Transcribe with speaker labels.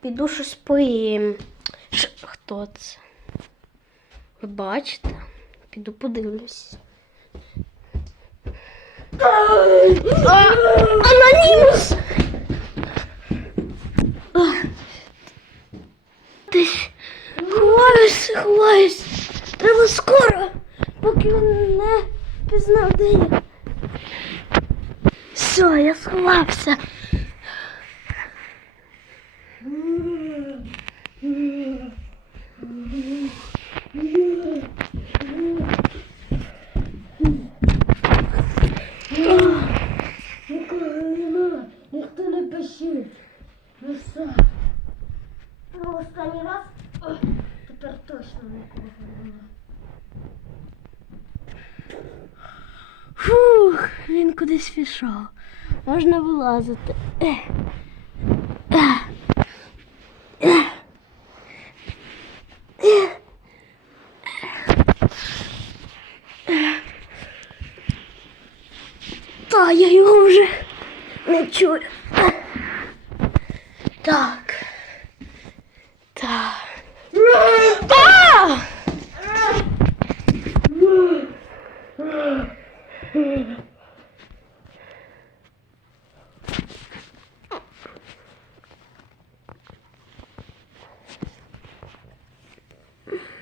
Speaker 1: піду щось поїм. Ш... Хто це? Ви бачите? Піду подивлюсь. А, Анонімус! Ховаюсь, ховаюсь. Треба скоро, поки він не пізнав, де. Все, я сховався.
Speaker 2: Нікого нема, ніхто не пишіть. Ну все.
Speaker 1: Ну, останній раз. Тепер точно нікого нема. Фух, він кудись пішов. Можна вилазити. Та я його вже не чую. Так. Так. А! Mm-hmm.